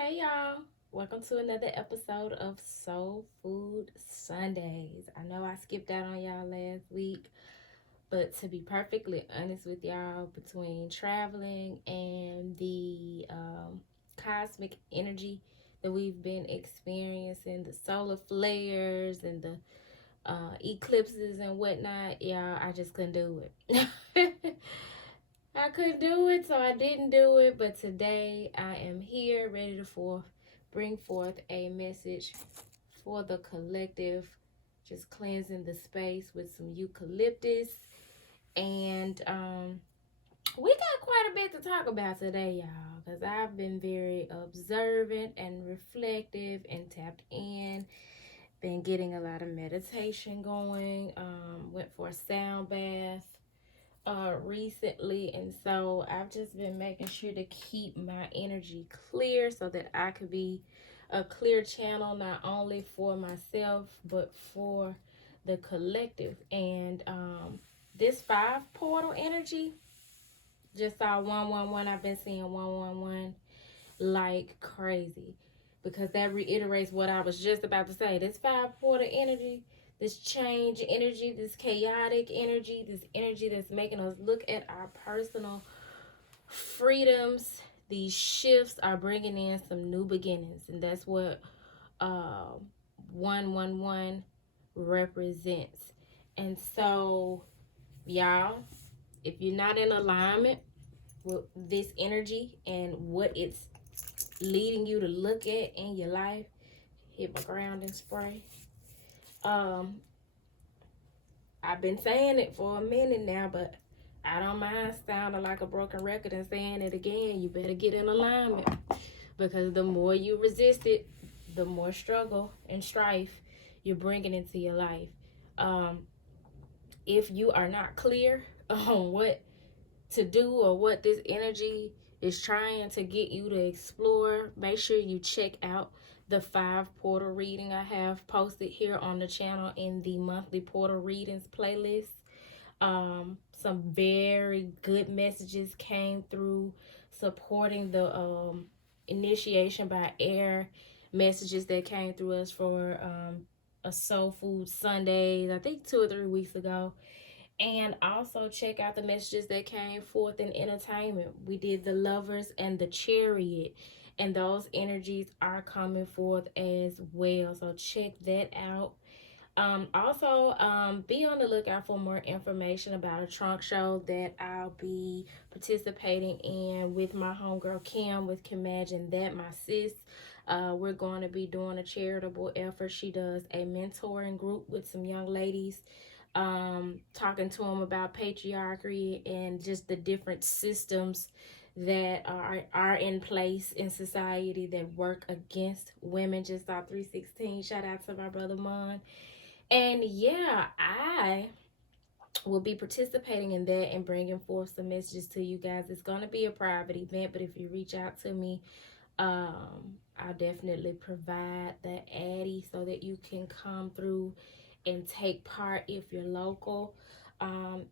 Hey y'all, welcome to another episode of Soul Food Sundays. I know I skipped out on y'all last week, but to be perfectly honest with y'all, between traveling and the cosmic energy that we've been experiencing, the solar flares and the eclipses and whatnot, y'all, I just couldn't do it. I couldn't do it, so I didn't do it. But today I am here ready to bring forth a message for the collective, just cleansing the space with some eucalyptus. And we got quite a bit to talk about today, y'all, because I've been very observant and reflective and tapped in. Been getting a lot of meditation going. Went for a sound bath recently, and so I've just been making sure to keep my energy clear so that I could be a clear channel not only for myself but for the collective. And this 5 portal energy, just saw 111. I've been seeing 111 like crazy, because that reiterates what I was just about to say. This 5 portal energy, this change energy, this chaotic energy, this energy that's making us look at our personal freedoms. These shifts are bringing in some new beginnings, and that's what 111 represents. And so, y'all, if you're not in alignment with this energy and what it's leading you to look at in your life, hit my grounding spray. I've been saying it for a minute now, but I don't mind sounding like a broken record and saying it again. You better get in alignment, because the more you resist it, the more struggle and strife you're bringing into your life. If you are not clear on what to do or what this energy is trying to get you to explore, make sure you check out the 5 portal reading I have posted here on the channel in the monthly portal readings playlist. Some very good messages came through supporting the initiation by air messages that came through us for a Soul Food Sundays, I think 2 or 3 weeks ago. And also check out the messages that came forth in entertainment. We did the Lovers and the Chariot, and those energies are coming forth as well. So check that out. Also, be on the lookout for more information about a trunk show that I'll be participating in with my homegirl Kim with Kimagine That, my sis. We're going to be doing a charitable effort. She does a mentoring group with some young ladies, talking to them about patriarchy and just the different systems that are in place in society that work against women. Just saw 316. Shout out to my brother Mon. And yeah, I will be participating in that and bringing forth some messages to you guys. It's going to be a private event, but if you reach out to me, I'll definitely provide the addy so that you can come through and take part if you're local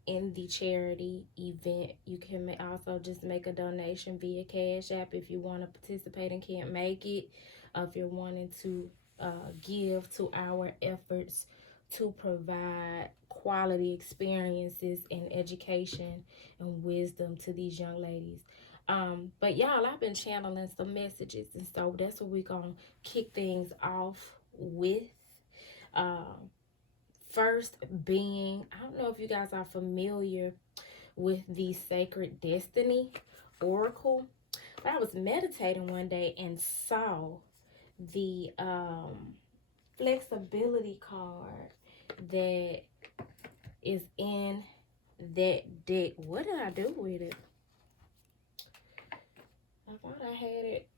in the charity event. You can also just make a donation via Cash App if you want to participate and can't make it. If you're wanting to give to our efforts to provide quality experiences and education and wisdom to these young ladies. But y'all, I've been channeling some messages, and so that's what we're gonna kick things off with. First being, I don't know if you guys are familiar with the Sacred Destiny Oracle, but I was meditating one day and saw the flexibility card that is in that deck. What did I do with it? I thought I had it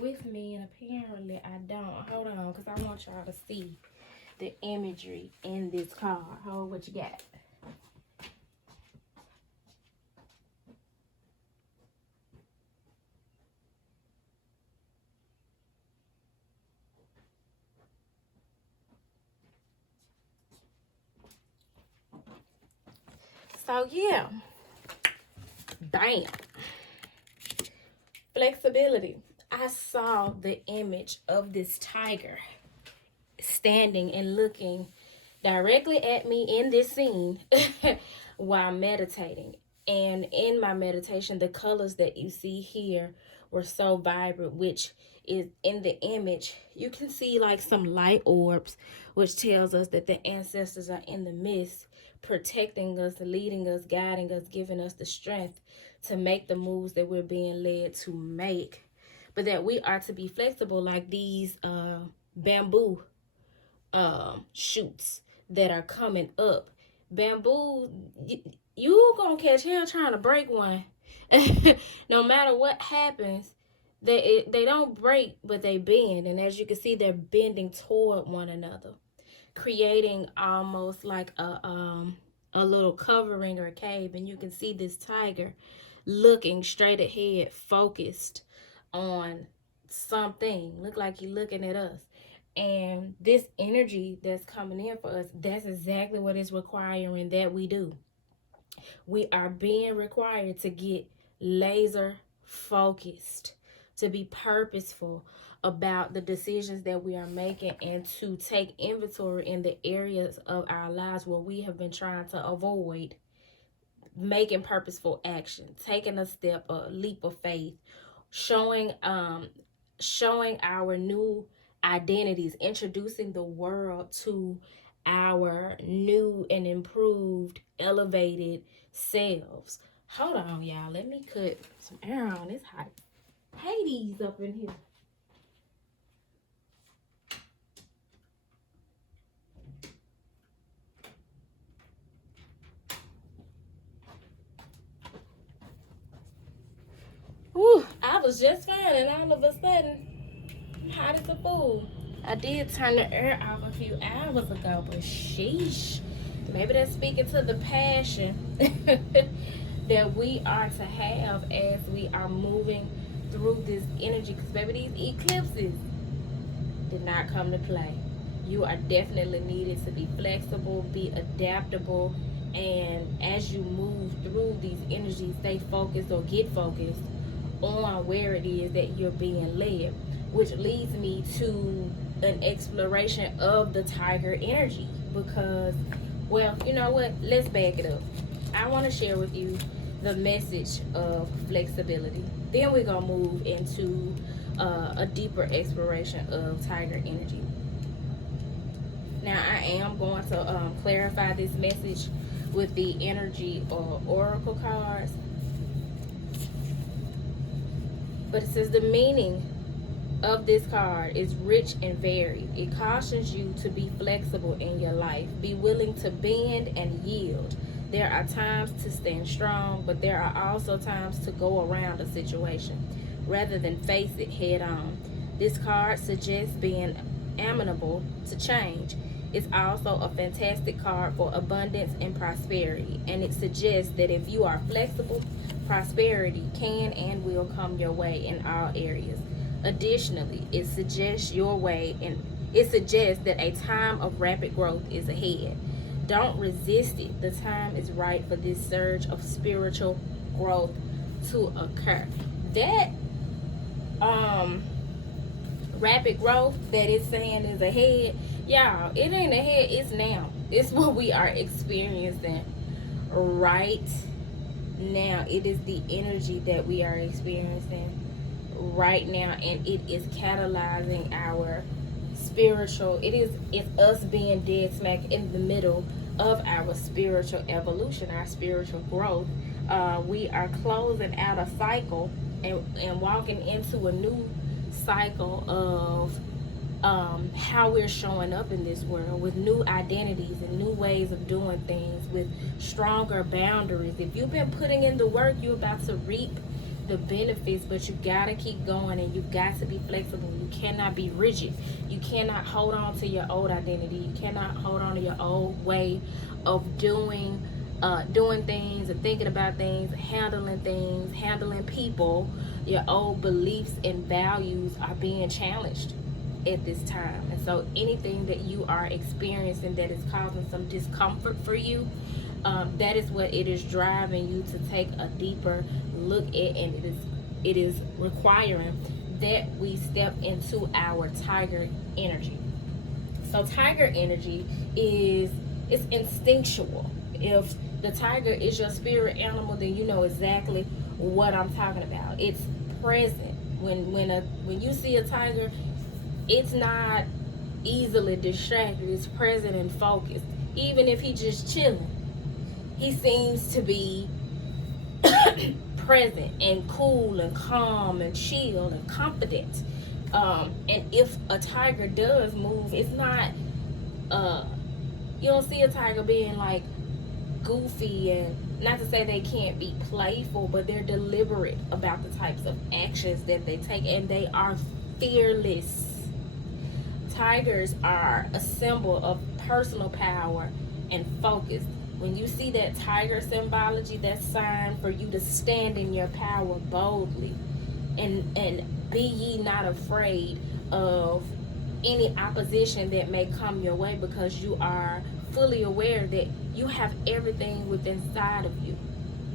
with me, and apparently I don't. Hold on, because I want y'all to see the imagery in this card. Hold, what you got? So yeah, bam. Flexibility. I I saw the image of this tiger standing and looking directly at me in this scene while meditating. And in my meditation, the colors that you see here were so vibrant, which is in the image. You can see like some light orbs, which tells us that the ancestors are in the midst, protecting us, leading us, guiding us, giving us the strength to make the moves that we're being led to make. But that we are to be flexible like these bamboo shoots that are coming up. Bamboo, you gonna catch hell trying to break one. No matter what happens, they don't break, but they bend. And as you can see, they're bending toward one another, creating almost like a little covering or cave. And you can see this tiger looking straight ahead, focused on something. Look like he's looking at us. And this energy that's coming in for us, that's exactly what is requiring that we do. We are being required to get laser focused, to be purposeful about the decisions that we are making, and to take inventory in the areas of our lives where we have been trying to avoid making purposeful action, taking a step, a leap of faith, showing our new identities, introducing the world to our new and improved, elevated selves. Hold on, y'all. Let me cut some air on. It's hot. Hades up in here. Whew, I was just fine, and all of a sudden, hot as a fool. I did turn the air off a few hours ago, but sheesh. Maybe that's speaking to the passion that we are to have as we are moving through this energy. Because baby, these eclipses did not come to play. You are definitely needed to be flexible, be adaptable, and as you move through these energies, stay focused or get focused on where it is that you're being led, which leads me to an exploration of the tiger energy. Because, well, you know what, let's back it up. I want to share with you the message of flexibility. Then we're gonna move into a deeper exploration of tiger energy. Now I am going to clarify this message with the energy or oracle cards. But it says the meaning of this card is rich and varied. It cautions you to be flexible in your life. Be willing to bend and yield. There are times to stand strong, but there are also times to go around a situation rather than face it head on. This card suggests being amenable to change. It's also a fantastic card for abundance and prosperity, and it suggests that if you are flexible, prosperity can and will come your way in all areas. Additionally, it suggests that a time of rapid growth is ahead. Don't resist it. The time is right for this surge of spiritual growth to occur. That rapid growth that it's saying is ahead, y'all, it ain't ahead, it's now. It's what we are experiencing right now. It is the energy that we are experiencing right now, and it is catalyzing our spiritual, it's us being dead smack in the middle of our spiritual evolution, our spiritual growth. We are closing out a cycle and walking into a new cycle of how we're showing up in this world, with new identities and new ways of doing things, with stronger boundaries. If you've been putting in the work, you're about to reap the benefits, but you gotta keep going, and you got to be flexible. You cannot be rigid. You cannot hold on to your old identity. You cannot hold on to your old way of doing things and thinking about things, handling people. Your old beliefs and values are being challenged at this time. And so anything that you are experiencing that is causing some discomfort for you, that is what it is driving you to take a deeper look at, and it is requiring that we step into our tiger energy. So tiger energy it's instinctual. If the tiger is your spirit animal, then you know exactly what I'm talking about. It's present. When you see a tiger, it's not easily distracted. It's present and focused. Even if he just chilling, he seems to be present and cool and calm and chill and confident. And if a tiger does move, it's not you don't see a tiger being like goofy, and not to say they can't be playful, but they're deliberate about the types of actions that they take, and they are fearless. Tigers are a symbol of personal power and focus. When you see that tiger symbology, that's sign for you to stand in your power boldly, and be ye not afraid of any opposition that may come your way, because you are fully aware that you have everything within inside of you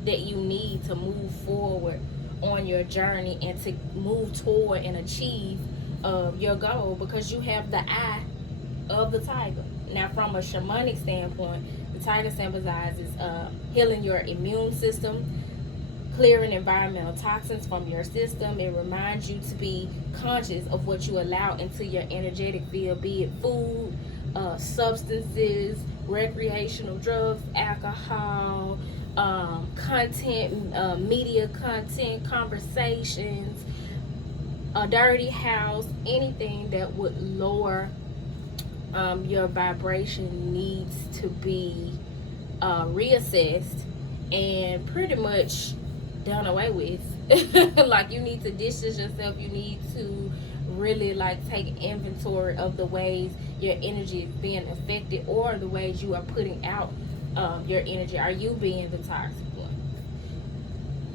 that you need to move forward on your journey and to move toward and achieve your goal, because you have the eye of the tiger. Now, from a shamanic standpoint, the tiger symbolizes healing your immune system, clearing environmental toxins from your system. It reminds you to be conscious of what you allow into your energetic field, be it food, substances, recreational drugs, alcohol, content, media content, conversations, a dirty house, anything that would lower your vibration needs to be reassessed and pretty much done away with. Like, you need to distance yourself. You need to really like take inventory of the ways your energy is being affected, or the ways you are putting out your energy. Are you being the toxic one?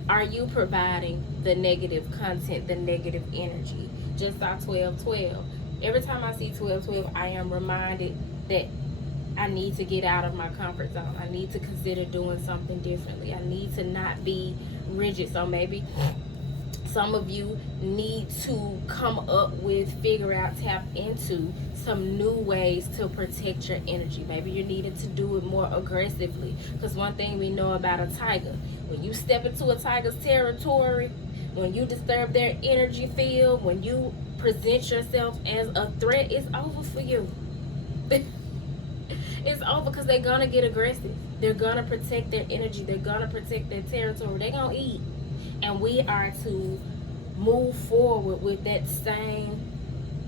Are you providing the negative content, the negative energy? Just saw 12/12. Every time I see 12/12, I am reminded that I need to get out of my comfort zone. I need to consider doing something differently. I need to not be rigid. So maybe some of you need to come up with, figure out, tap into some new ways to protect your energy. Maybe you're needing to do it more aggressively. Because one thing we know about a tiger, when you step into a tiger's territory, when you disturb their energy field, when you present yourself as a threat, it's over for you. It's over, because they're gonna get aggressive. They're gonna protect their energy. They're gonna protect their territory. They're gonna eat. And we are to move forward with that same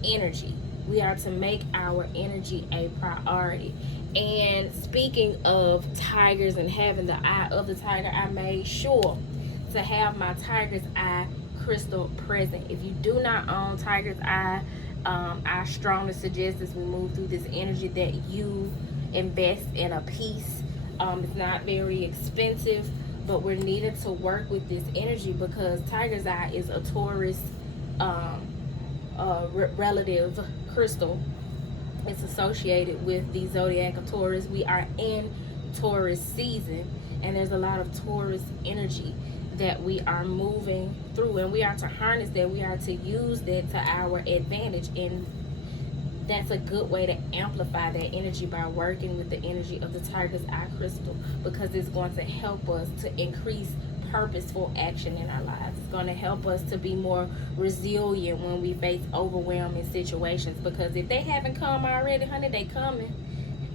energy. We are to make our energy a priority. And speaking of tigers and having the eye of the tiger, I made sure to have my tiger's eye crystal present. If you do not own tiger's eye, I strongly suggest, as we move through this energy, that you invest in a piece. It's not very expensive, but we're needed to work with this energy, because tiger's eye is a Taurus relative crystal. It's associated with the zodiac of Taurus. We are in Taurus season, and there's a lot of Taurus energy that we are moving through, and we are to harness that. We are to use that to our advantage, and that's a good way to amplify that energy, by working with the energy of the tiger's eye crystal, because it's going to help us to increase purposeful action in our lives. It's going to help us to be more resilient when we face overwhelming situations, because if they haven't come already, honey, they coming.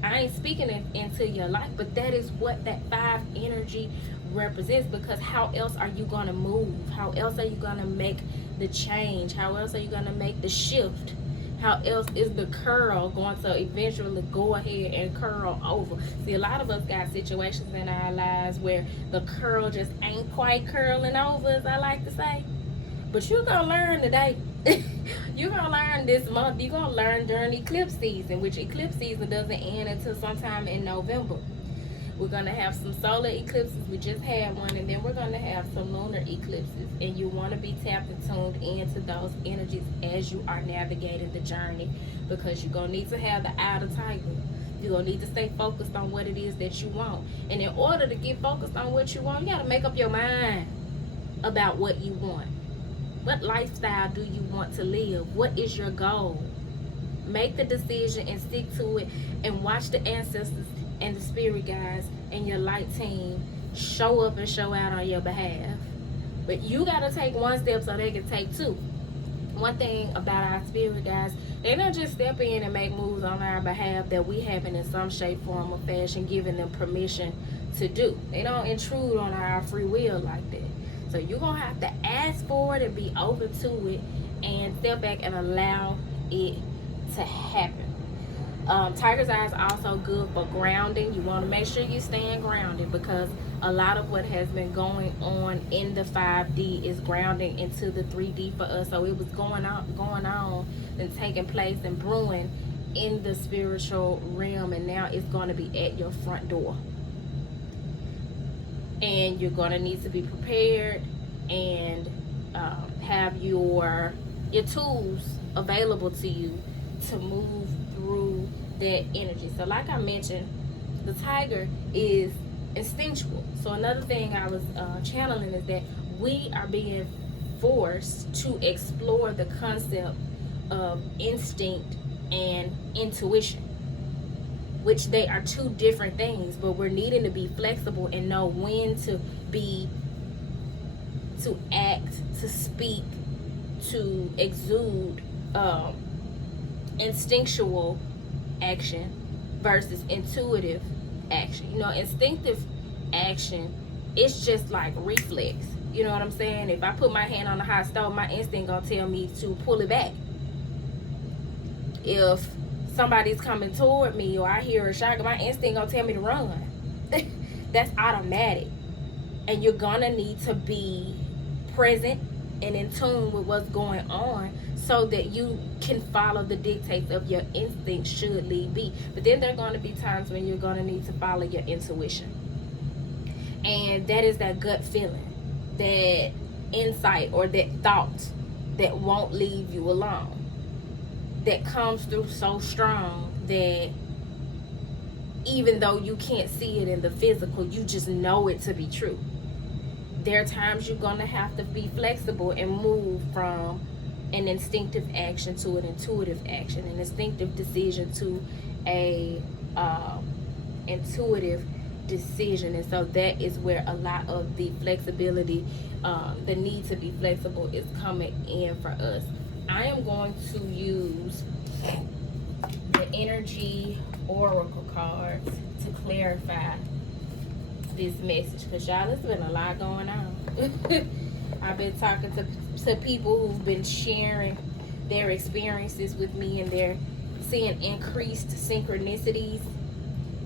I ain't speaking into your life, but that is what that 5 energy represents, because how else are you going to move? How else are you going to make the change? How else are you going to make the shift? How else is the curl going to eventually go ahead and curl over? See, a lot of us got situations in our lives where the curl just ain't quite curling over, as I like to say. But you're going to learn today. You're going to learn this month. You're going to learn during eclipse season, which eclipse season doesn't end until sometime in November. We're going to have some solar eclipses. We just had one. And then we're going to have some lunar eclipses. And you want to be tapped and tuned into those energies as you are navigating the journey. Because you're going to need to have the eye of the tiger. You're going to need to stay focused on what it is that you want. And in order to get focused on what you want, you got to make up your mind about what you want. What lifestyle do you want to live? What is your goal? Make the decision and stick to it, and watch the ancestors and the spirit guides and your light team show up and show out on your behalf. But you got to take one step so they can take two. One thing about our spirit guides, they don't just step in and make moves on our behalf that we haven't in some shape, form, or fashion given them permission to do. They don't intrude on our free will like that. So you're going to have to ask for it and be open to it and step back and allow it to happen. Tiger's Eye is also good for grounding. You want to make sure you staying grounded, because a lot of what has been going on in the 5D is grounding into the 3D for us. So it was going on and taking place and brewing in the spiritual realm, and now it's going to be at your front door. And you're going to need to be prepared and have your tools available to you to move through that energy. So like I mentioned, the tiger is instinctual. So another thing I was channeling is that we are being forced to explore the concept of instinct and intuition, which they are two different things, but we're needing to be flexible and know when to act, to speak, to exude instinctual action versus intuitive action. You know, instinctive action, it's just like reflex. You know what I'm saying? If I put my hand on the hot stove, my instinct gonna tell me to pull it back. If somebody's coming toward me or I hear a shot, my instinct gonna tell me to run. That's automatic. And you're gonna need to be present and in tune with what's going on so that you can follow the dictates of your instinct should need be. But then there are going to be times when you're going to need to follow your intuition. And that is that gut feeling, that insight or that thought that won't leave you alone, that comes through so strong that even though you can't see it in the physical, you just know it to be true. There are times you're going to have to be flexible and move from an instinctive action to an intuitive action, an instinctive decision to a intuitive decision. And so that is where a lot of the flexibility, the need to be flexible, is coming in for us. I am going to use the energy oracle cards to clarify this message, because y'all, there's been a lot going on. I've been talking to people who've been sharing their experiences with me, and they're seeing increased synchronicities,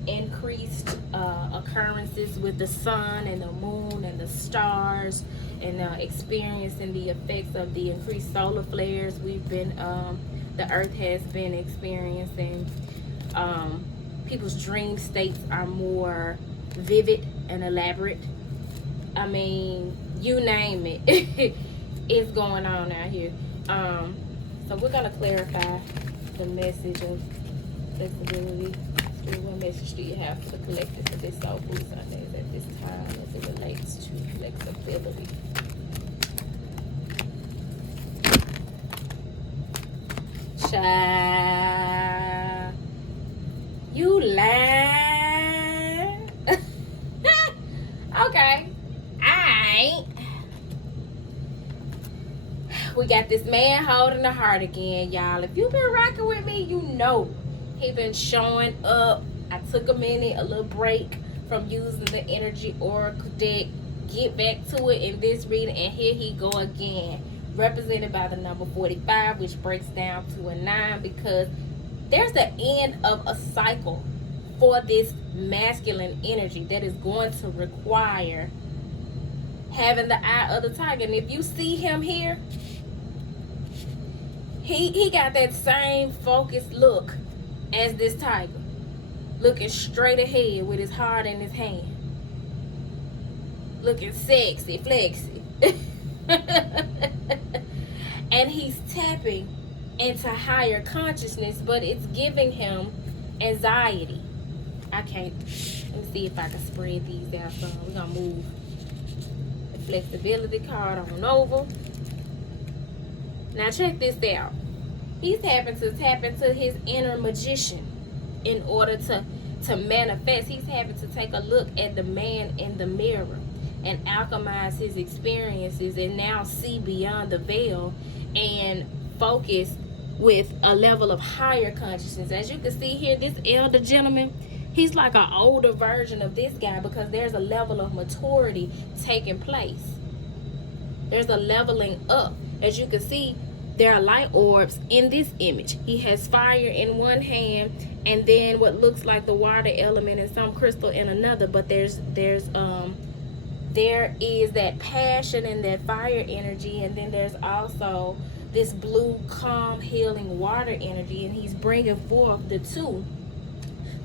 increased occurrences with the sun and the moon and the stars, and experiencing the effects of the increased solar flares we've been the earth has been experiencing. People's dream states are more vivid and elaborate. I mean, you name it. It's going on out here. So we're gonna clarify the message of flexibility. What message do you have for the collective for this Soul Food Sundays at this time as it relates to flexibility? Child, you lying. Okay, alright. We got this man holding the heart again, y'all. If you've been rocking with me, you know he been showing up. I took a minute, a little break from using the energy oracle deck. Get back to it in this reading, and here he go again. Represented by the number 45, which breaks down to a 9, because there's the end of a cycle for this masculine energy that is going to require having the eye of the tiger. And if you see him here, he got that same focused look as this tiger, looking straight ahead with his heart in his hand, looking sexy, flexy. And he's tapping into higher consciousness, but it's giving him anxiety. I can't, let me see if I can spread these out some. We're gonna move the flexibility card on over. Now check this out. He's having to tap into his inner magician in order to manifest. He's having to take a look at the man in the mirror and alchemize his experiences and now see beyond the veil and focus with a level of higher consciousness. As you can see here, this elder gentleman, he's like an older version of this guy because there's a level of maturity taking place. There's a leveling up. As you can see, there are light orbs in this image. He has fire in one hand and then what looks like the water element and some crystal in another, but there is that passion and that fire energy, and then there's also this blue, calm, healing water energy, and he's bringing forth the two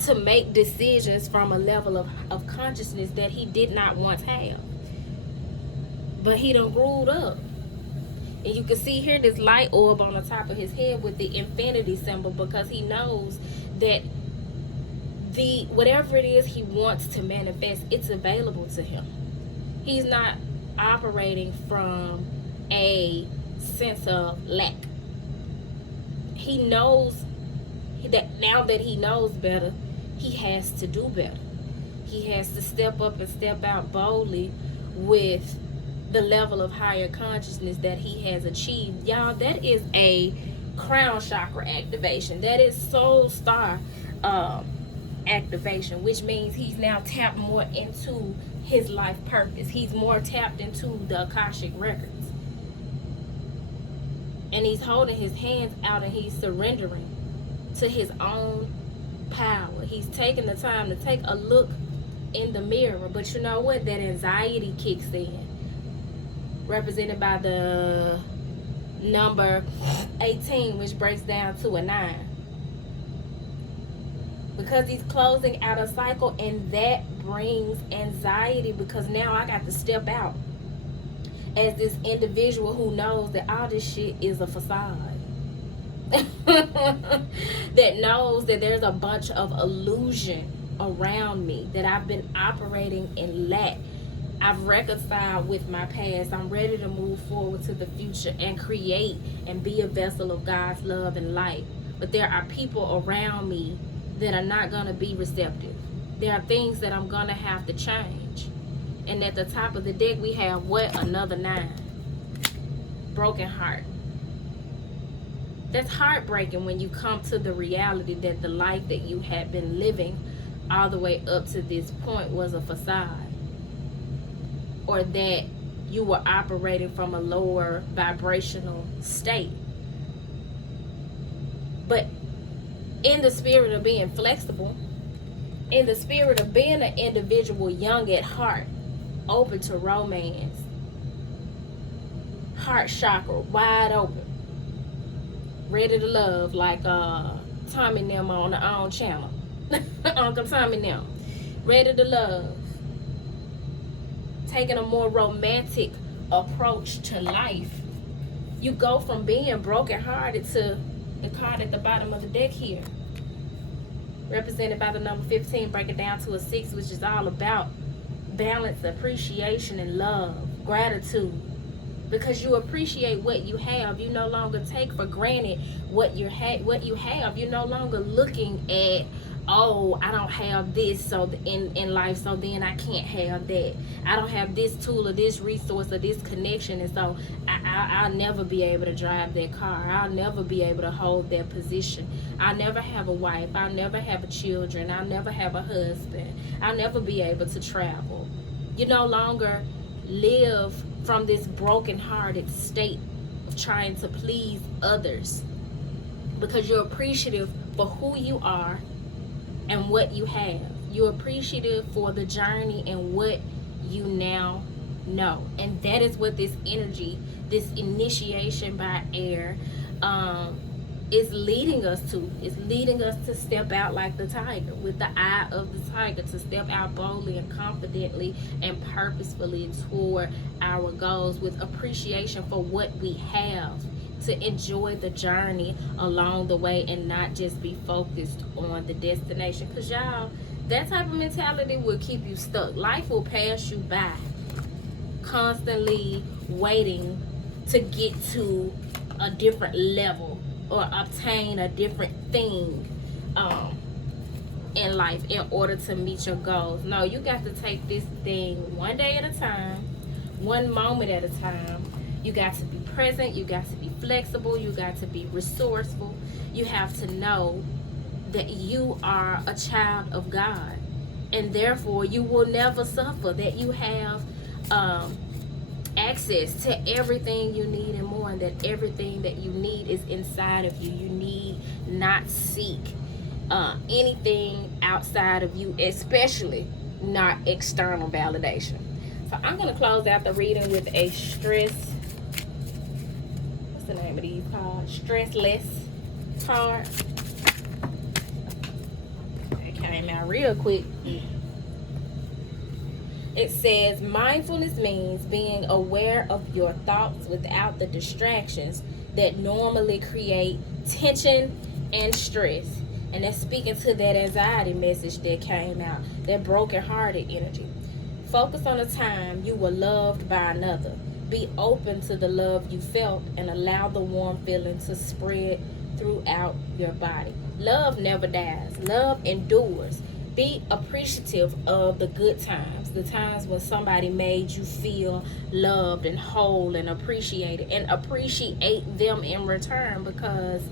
to make decisions from a level of consciousness that he did not once have. But he done grew up. And you can see here this light orb on the top of his head with the infinity symbol, because he knows that whatever it is he wants to manifest, it's available to him. He's not operating from a sense of lack. He knows that now that he knows better, he has to do better. He has to step up and step out boldly with the level of higher consciousness that he has achieved. Y'all, that is a crown chakra activation. That is soul star activation, which means he's now tapped more into his life purpose. He's more tapped into the Akashic records. And he's holding his hands out and he's surrendering to his own power. He's taking the time to take a look in the mirror. But you know what? That anxiety kicks in. Represented by the number 18, which breaks down to a 9. Because he's closing out a cycle, and that brings anxiety, because now I got to step out as this individual who knows that all this shit is a facade. That knows that there's a bunch of illusion around me, that I've been operating in lack. I've reconciled with my past. I'm ready to move forward to the future and create and be a vessel of God's love and light. But there are people around me that are not going to be receptive. There are things that I'm going to have to change. And at the top of the deck, we have what? Another 9. Broken heart. That's heartbreaking when you come to the reality that the life that you had been living all the way up to this point was a facade. Or that you were operating from a lower vibrational state. But in the spirit of being flexible, in the spirit of being an individual young at heart, open to romance, heart chakra wide open, ready to love, like Tommy and them on the own channel. Uncle Tommy and them, ready to love, taking a more romantic approach to life. You go from being brokenhearted to the card at the bottom of the deck here, represented by the number 15, break it down to a 6, which is all about balance, appreciation, and love, gratitude. Because you appreciate what you have. You no longer take for granted what you have. You're no longer looking at, oh, I don't have this so in life, so then I can't have that. I don't have this tool or this resource or this connection, and so I'll never be able to drive that car. I'll never be able to hold that position. I'll never have a wife. I'll never have children. I'll never have a husband. I'll never be able to travel. You no longer live from this broken-hearted state of trying to please others, because you're appreciative for who you are and what you have. You're appreciative for the journey and what you now know. And that is what this energy, this initiation by air, is leading us to. It's leading us to step out like the tiger, with the eye of the tiger, to step out boldly and confidently and purposefully toward our goals, with appreciation for what we have, to enjoy the journey along the way and not just be focused on the destination. Because y'all, that type of mentality will keep you stuck. Life will pass you by, constantly waiting to get to a different level or obtain a different thing in life in order to meet your goals. No, you got to take this thing one day at a time, one moment at a time. You got to be present, you got to be flexible, you got to be resourceful. You have to know that you are a child of God, and therefore you will never suffer, that you have access to everything you need and more, and that everything that you need is inside of you. You need not seek anything outside of you, especially not external validation. So I'm going to close out the reading with a stress, what's the name of these cards? Stressless card. It came out real quick. It says, mindfulness means being aware of your thoughts without the distractions that normally create tension and stress. And that's speaking to that anxiety message that came out, that broken-hearted energy. Focus on a time you were loved by another. Be open to the love you felt and allow the warm feeling to spread throughout your body. Love never dies. Love endures. Be appreciative of the good times, the times when somebody made you feel loved and whole and appreciated, and appreciate them in return, because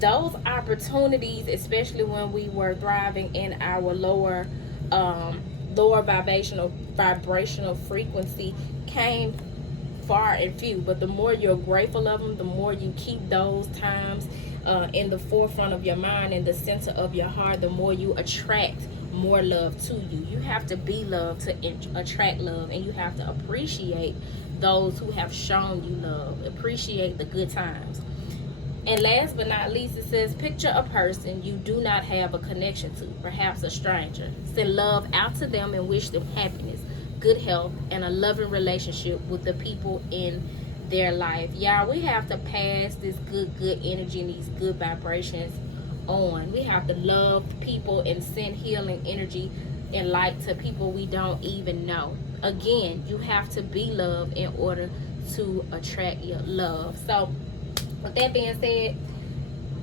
those opportunities, especially when we were thriving in our lower vibrational frequency, came far and few. But the more you're grateful of them, the more you keep those times in the forefront of your mind, in the center of your heart, the more you attract more love to you. You have to be loved to attract love, and you have to appreciate those who have shown you love. Appreciate the good times. And last but not least, it says, picture a person you do not have a connection to, perhaps a stranger. Send love out to them and wish them happiness, good health, and a loving relationship with the people in their life. Y'all, we have to pass this good energy and these good vibrations on. We have to love people and send healing energy and light to people we don't even know. Again, you have to be loved in order to attract your love. So with that being said,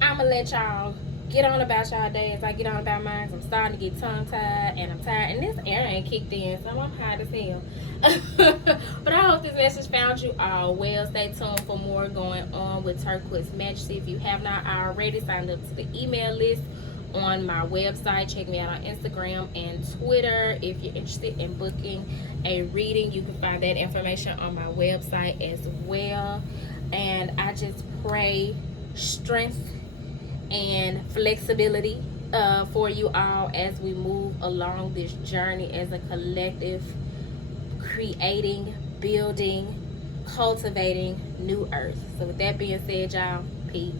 I'm gonna let y'all get on about y'all day as I get on about mine. I'm starting to get tongue tied and I'm tired, and this air ain't kicked in, so I'm hot as hell. But I hope this message found you all well. Stay tuned for more going on with Turquoise Majesty. If you have not already, signed up to the email list on my website. Check me out on Instagram and Twitter. If you're interested in booking a reading, you can find that information on my website as well. And I just pray strength and flexibility for you all as we move along this journey as a collective, creating, building, cultivating new earth. So with that being said, y'all, peace.